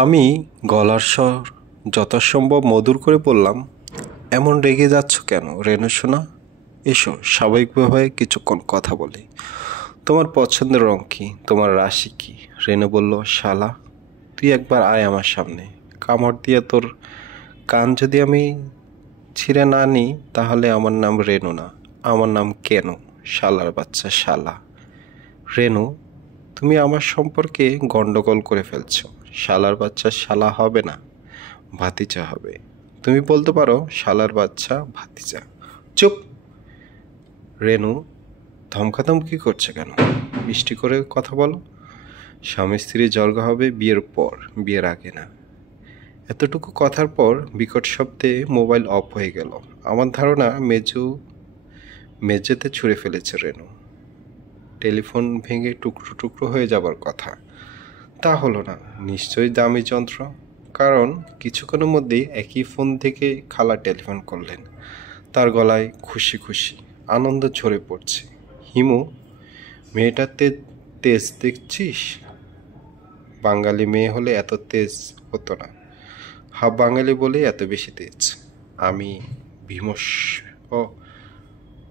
আমি গলার স্বর যথাসম্ভব মধুর করে বললাম, এমন রেগে যাচ্ছ কেন রেনু সোনা? এসো স্বাভাবিকভাবে কিছুক্ষণ কথা বলি। তোমার পছন্দের রং কি, তোমার রাশি কি? রেনু বলল, শালা তুই একবার আয় আমার সামনে। কামড় দিয়ে তোর কান যদি আমি ছিঁড়ে না নিই তাহলে আমার নাম রেনু না, আমার নাম কেন, শালার বাচ্চা শালা। রেনু, তুমি আমার সম্পর্কে গন্ডগোল করে ফেলছো। শালার বাচ্চা শালা হবে না, ভাতিজা হবে। তুমি বলতে পারো শালার বাচ্চা ভাতিজা। চুপ! রেনু ধমকাধমকি করছে কেন? মিষ্টি করে কথা বলো। স্বামী স্ত্রী জর্গা হবে বিয়ের পর, বিয়ের আগে না। এতটুকু কথার পর বিকট শব্দে মোবাইল অফ হয়ে গেল। আমার ধারণা মেঝেতে ছুঁড়ে ফেলেছে রেনু। টেলিফোন ভেঙে টুকরো টুকরো হয়ে যাবার কথা, তা হলো না। নিশ্চয়ই দামি যন্ত্র, কারণ কিছুক্ষণের মধ্যেই একই ফোন থেকে খালা টেলিফোন করলেন। তার গলায় খুশি খুশি আনন্দ ঝরে পড়ছে। হিমু, মেয়েটাতে তেজ দেখছিস? বাঙালি মেয়ে হলে এত তেজ হতো না, হাফ বাঙালি বলে এত বেশি তেজ। আমি বিমর্ষ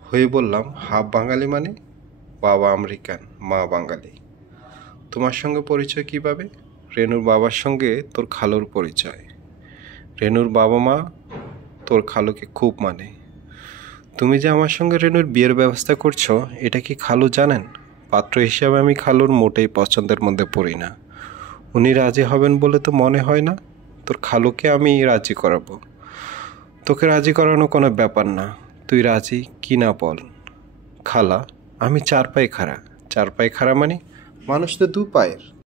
হয়ে বললাম, হাফ বাঙালি মানে? বাবা আমেরিকান, মা বাঙালি। তোমার সঙ্গে পরিচয় কিভাবে? রেনুর বাবার সঙ্গে তোর খালুর পরিচয়। রেনুর বাবা মা তোর খালুকে খুব মানে। তুমি যে আমার সঙ্গে রেনুর বিয়ের ব্যবস্থা করছো, এটা কি খালু জানেন? পাত্র হিসাবে আমি খালুর মোটেই পছন্দের মধ্যে পড়ি না। উনি রাজি হবেন বলে তো মনে হয় না। তোর খালুকে আমি রাজি করাবো। তোকে রাজি করানো কোনো ব্যাপার না, তুই রাজি কি না বল। খালা, আমি চার পায়ে খাড়া। চার পায়ে খাড়া মানে? মানুষ তো দু পায়ের।